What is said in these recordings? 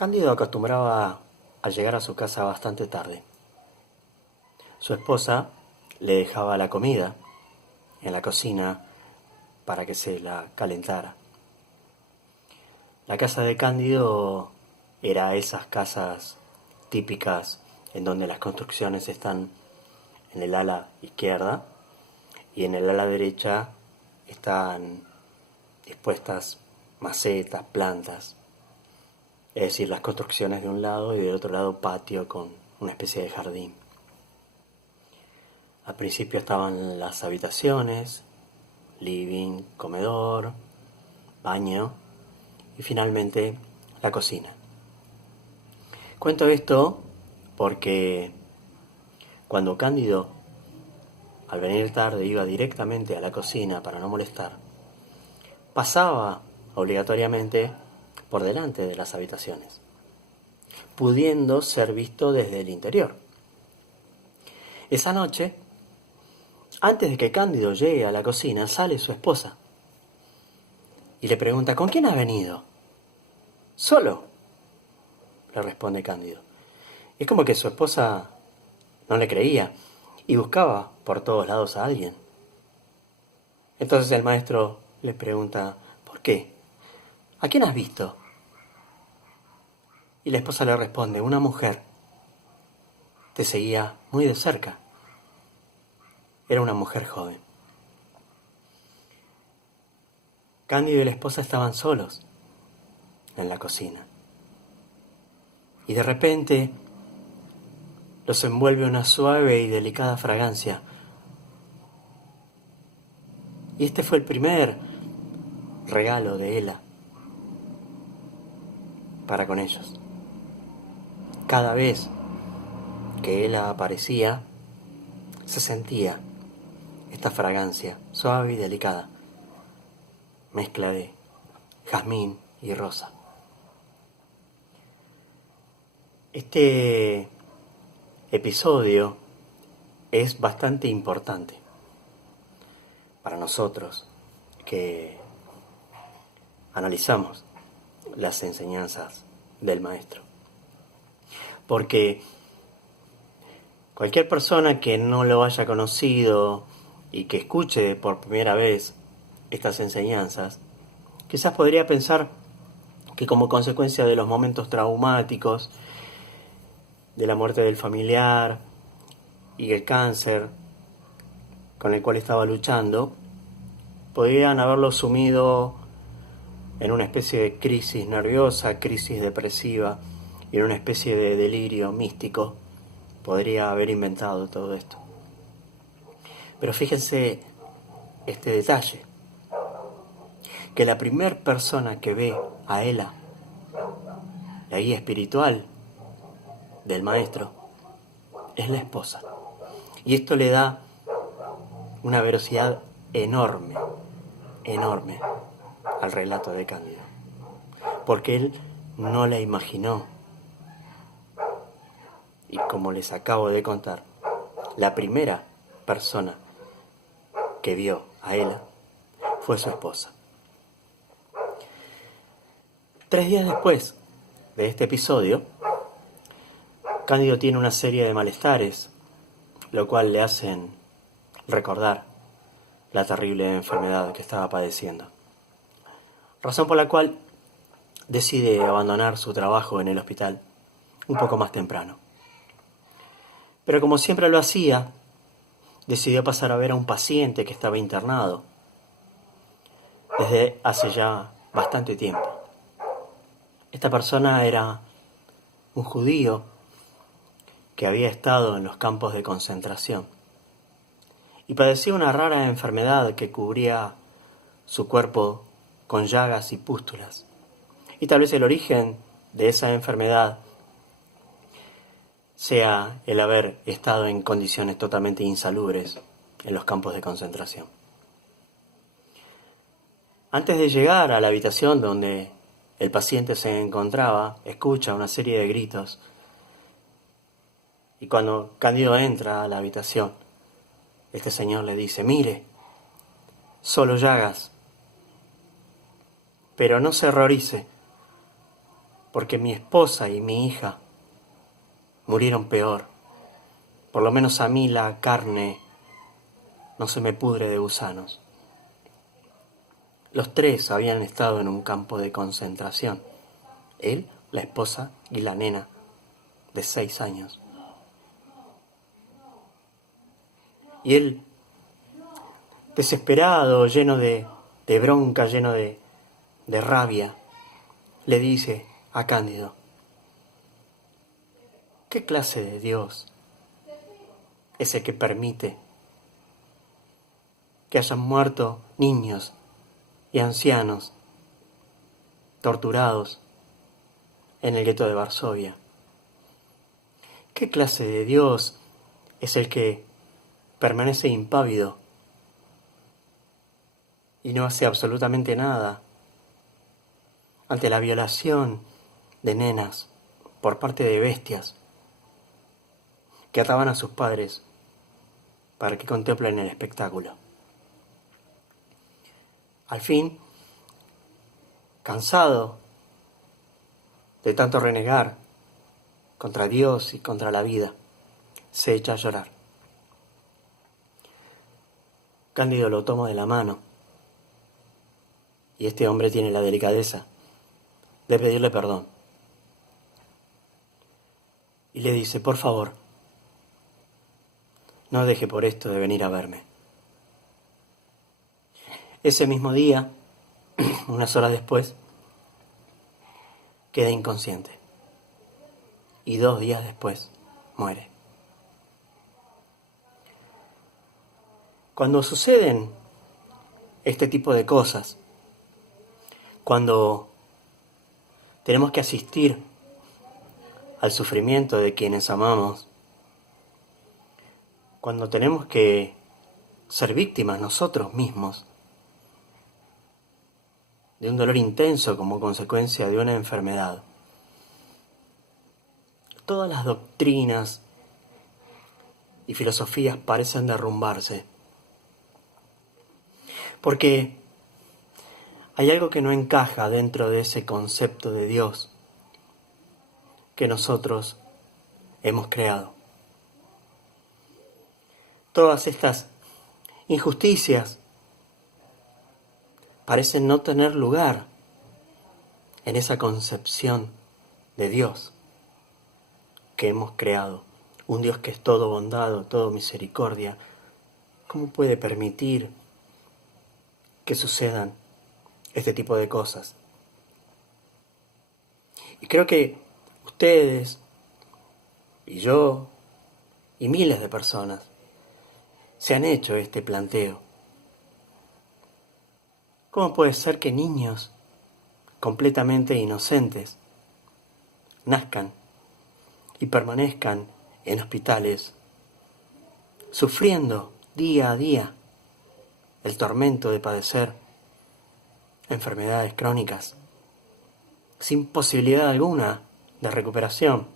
Cándido acostumbraba a llegar a su casa bastante tarde. Su esposa le dejaba la comida en la cocina para que se la calentara. La casa de Cándido era esas casas típicas en donde las construcciones están en el ala izquierda y en el ala derecha están dispuestas macetas, plantas. Es decir, las construcciones de un lado y del otro lado patio con una especie de jardín. Al principio estaban las habitaciones, living, comedor, baño y finalmente la cocina. Cuento esto porque cuando Cándido, al venir tarde, iba directamente a la cocina para no molestar, pasaba obligatoriamente por delante de las habitaciones, pudiendo ser visto desde el interior. Esa noche, antes de que Cándido llegue a la cocina, sale su esposa y le pregunta: ¿con quién has venido? Solo, le responde Cándido. Es como que su esposa no le creía y buscaba por todos lados a alguien. Entonces el maestro le pregunta: ¿por qué? ¿A quién has visto? Y la esposa le responde: una mujer te seguía muy de cerca. Era una mujer joven. Cándido y la esposa estaban solos en la cocina. Y de repente los envuelve una suave y delicada fragancia. Y este fue el primer regalo de Ela para con ellos. Cada vez que Ela aparecía, se sentía esta fragancia suave y delicada, mezcla de jazmín y rosa. Este episodio es bastante importante para nosotros que analizamos las enseñanzas del maestro, porque cualquier persona que no lo haya conocido y que escuche por primera vez estas enseñanzas, quizás podría pensar que como consecuencia de los momentos traumáticos, de la muerte del familiar y el cáncer con el cual estaba luchando, podrían haberlo sumido en una especie de crisis nerviosa, crisis depresiva y en una especie de delirio místico. Podría haber inventado todo esto. Pero fíjense este detalle, que la primera persona que ve a Ela, la guía espiritual del maestro, es la esposa. Y esto le da una veracidad enorme, enorme al relato de Cándido, porque él no la imaginó. Y como les acabo de contar, la primera persona que vio a Ela fue su esposa. 3 días después de este episodio, Cándido tiene una serie de malestares, lo cual le hacen recordar la terrible enfermedad que estaba padeciendo. Razón por la cual decide abandonar su trabajo en el hospital un poco más temprano. Pero como siempre lo hacía, decidió pasar a ver a un paciente que estaba internado desde hace ya bastante tiempo. Esta persona era un judío que había estado en los campos de concentración y padecía una rara enfermedad que cubría su cuerpo con llagas y pústulas. Y tal vez el origen de esa enfermedad sea el haber estado en condiciones totalmente insalubres en los campos de concentración. Antes de llegar a la habitación donde el paciente se encontraba, escucha una serie de gritos. Y cuando Cándido entra a la habitación, este señor le dice: mire, solo llagas, pero no se horrorice, porque mi esposa y mi hija murieron peor. Por lo menos a mí la carne no se me pudre de gusanos. Los tres habían estado en un campo de concentración. Él, la esposa y la nena de 6 años. Y él, desesperado, lleno de bronca, lleno de rabia, le dice a Cándido: ¿qué clase de Dios es el que permite que hayan muerto niños y ancianos torturados en el gueto de Varsovia? ¿Qué clase de Dios es el que permanece impávido y no hace absolutamente nada ante la violación de nenas por parte de bestias que ataban a sus padres para que contemplen el espectáculo? Al fin, cansado de tanto renegar contra Dios y contra la vida, se echa a llorar. Cándido lo toma de la mano y este hombre tiene la delicadeza de pedirle perdón. Y le dice: por favor, no deje por esto de venir a verme. Ese mismo día, unas horas después, queda inconsciente. Y 2 días después, muere. Cuando suceden este tipo de cosas, cuando tenemos que asistir al sufrimiento de quienes amamos, cuando tenemos que ser víctimas nosotros mismos de un dolor intenso como consecuencia de una enfermedad, todas las doctrinas y filosofías parecen derrumbarse, porque hay algo que no encaja dentro de ese concepto de Dios que nosotros hemos creado. Todas estas injusticias parecen no tener lugar en esa concepción de Dios que hemos creado. Un Dios que es todo bondad, todo misericordia. ¿Cómo puede permitir que sucedan este tipo de cosas? Y creo que ustedes y yo y miles de personas se han hecho este planteo. ¿Cómo puede ser que niños completamente inocentes nazcan y permanezcan en hospitales sufriendo día a día el tormento de padecer enfermedades crónicas sin posibilidad alguna de recuperación,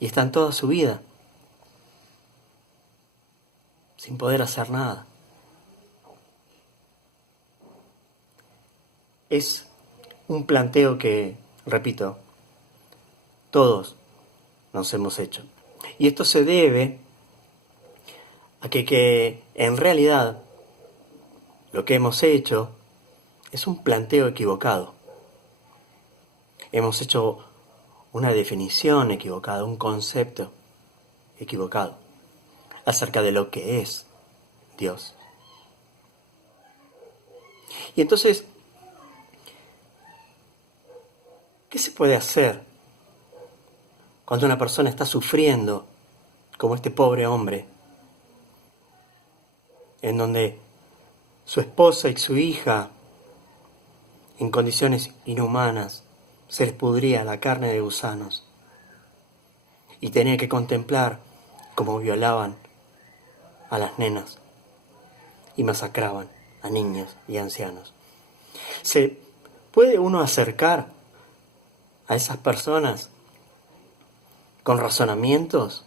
y están toda su vida sin poder hacer nada? Es un planteo que, repito, todos nos hemos hecho. Y esto se debe a que en realidad lo que hemos hecho es un planteo equivocado. Hemos hecho una definición equivocada, un concepto equivocado acerca de lo que es Dios. Y entonces, ¿qué se puede hacer cuando una persona está sufriendo, como este pobre hombre, en donde su esposa y su hija, en condiciones inhumanas, se les pudría la carne de gusanos, y tenía que contemplar cómo violaban a las nenas y masacraban a niños y ancianos? ¿Se puede uno acercar a esas personas con razonamientos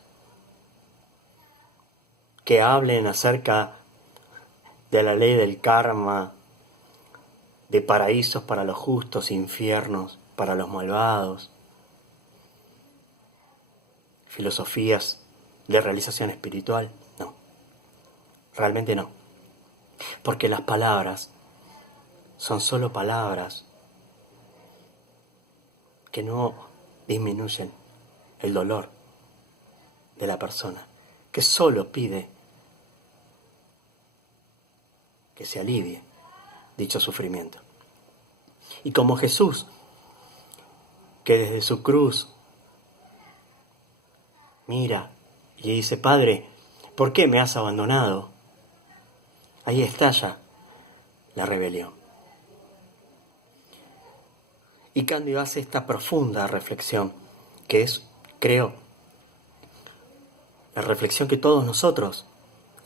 que hablen acerca de la ley del karma, de paraísos para los justos, infiernos para los malvados, filosofías de realización espiritual. No, realmente no. Porque las palabras son solo palabras que no disminuyen el dolor de la persona, que solo pide que se alivie dicho sufrimiento. Y como Jesús, que desde su cruz mira y dice: Padre, ¿por qué me has abandonado? Ahí estalla la rebelión. Y Cándido hace esta profunda reflexión, que es, creo, la reflexión que todos nosotros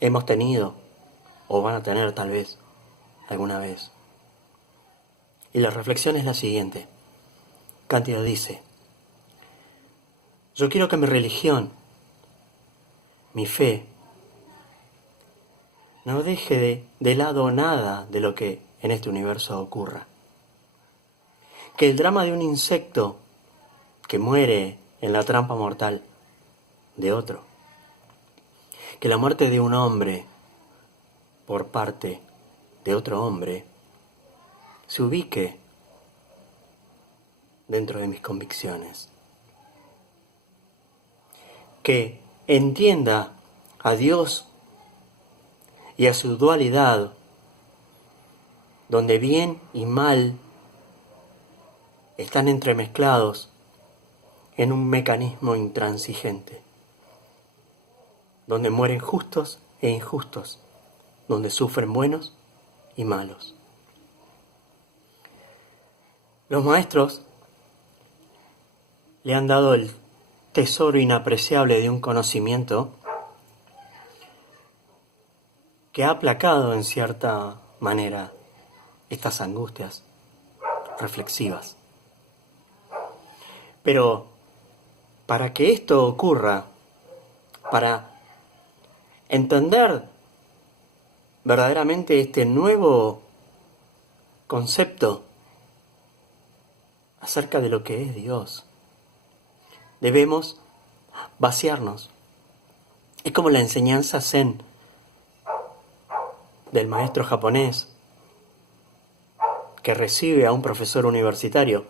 hemos tenido o van a tener tal vez alguna vez. Y la reflexión es la siguiente. Cándido dice: yo quiero que mi religión, mi fe, no deje de lado nada de lo que en este universo ocurra. Que el drama de un insecto que muere en la trampa mortal de otro, que la muerte de un hombre por parte de otro hombre, se ubique dentro de mis convicciones. Que entienda a Dios y a su dualidad, donde bien y mal están entremezclados en un mecanismo intransigente, donde mueren justos e injustos, donde sufren buenos y malos. Los maestros le han dado el tesoro inapreciable de un conocimiento que ha aplacado en cierta manera estas angustias reflexivas. Pero para que esto ocurra, para entender verdaderamente este nuevo concepto acerca de lo que es Dios, debemos vaciarnos. Es como la enseñanza zen del maestro japonés que recibe a un profesor universitario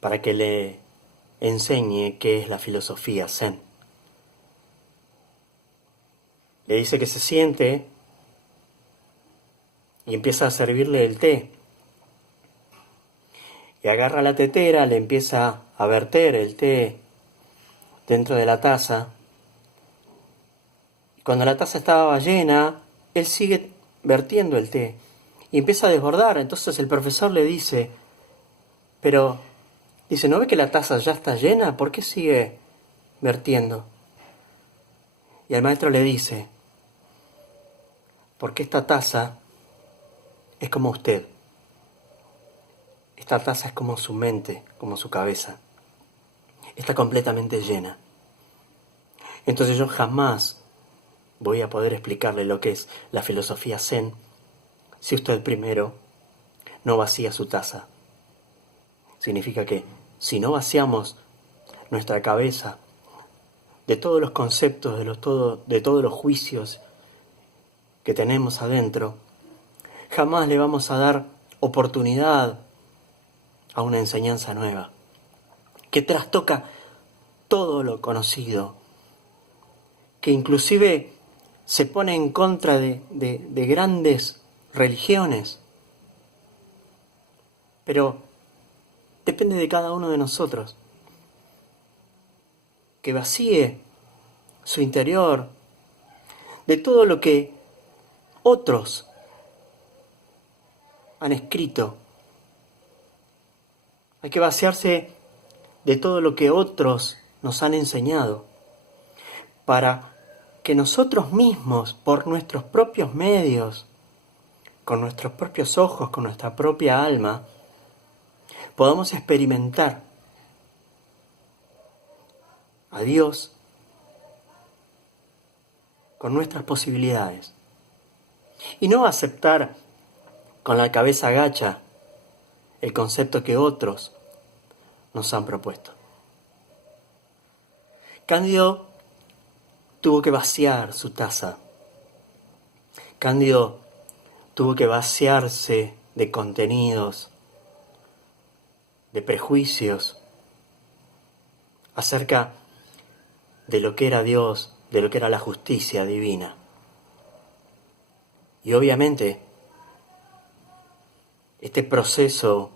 para que le enseñe qué es la filosofía zen. Le dice que se siente y empieza a servirle el té. Y agarra la tetera, le empieza a verter el té dentro de la taza. Y cuando la taza estaba llena, él sigue vertiendo el té y empieza a desbordar. Entonces el profesor le dice: pero, dice, ¿no ve que la taza ya está llena? ¿Por qué sigue vertiendo? Y el maestro le dice: porque esta taza es como usted. Esta taza es como su mente, como su cabeza. Está completamente llena. Entonces yo jamás voy a poder explicarle lo que es la filosofía zen si usted primero no vacía su taza. Significa que si no vaciamos nuestra cabeza de todos los conceptos, de todos los juicios que tenemos adentro, jamás le vamos a dar oportunidad a una enseñanza nueva, que trastoca todo lo conocido, que inclusive se pone en contra de grandes religiones. Pero depende de cada uno de nosotros, que vacíe su interior de todo lo que otros han escrito. Hay que vaciarse de todo lo que otros nos han enseñado, para que nosotros mismos, por nuestros propios medios, con nuestros propios ojos, con nuestra propia alma, podamos experimentar a Dios con nuestras posibilidades. Y no aceptar con la cabeza gacha el concepto que otros nos han propuesto. Cándido tuvo que vaciar su taza. Cándido tuvo que vaciarse de contenidos, de prejuicios acerca de lo que era Dios, de lo que era la justicia divina. Y obviamente, este proceso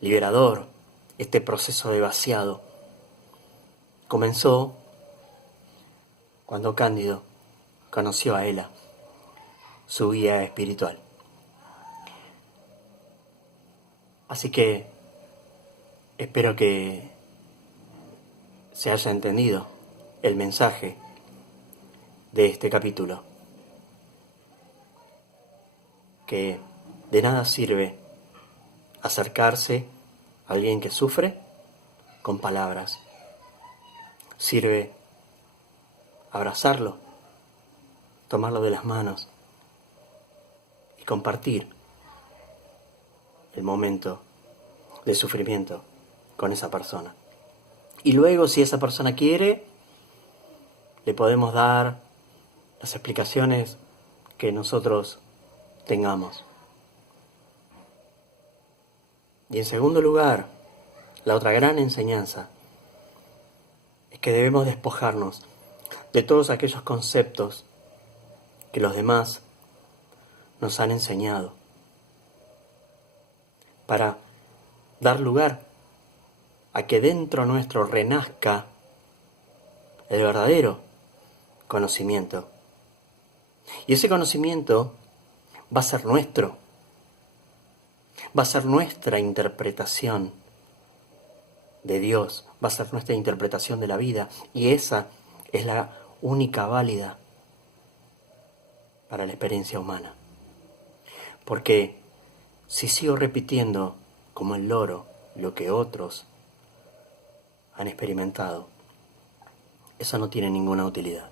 liberador, este proceso de vaciado, comenzó cuando Cándido conoció a Ela, su guía espiritual. Así que espero que se haya entendido el mensaje de este capítulo, que de nada sirve acercarse a alguien que sufre con palabras. Sirve abrazarlo, tomarlo de las manos y compartir el momento de sufrimiento con esa persona. Y luego, si esa persona quiere, le podemos dar las explicaciones que nosotros tengamos. Y en segundo lugar, la otra gran enseñanza es que debemos despojarnos de todos aquellos conceptos que los demás nos han enseñado para dar lugar a que dentro nuestro renazca el verdadero conocimiento. Y ese conocimiento va a ser nuestro, va a ser nuestra interpretación de Dios, va a ser nuestra interpretación de la vida, y esa es la única válida para la experiencia humana. Porque si sigo repitiendo como el loro lo que otros han experimentado, eso no tiene ninguna utilidad.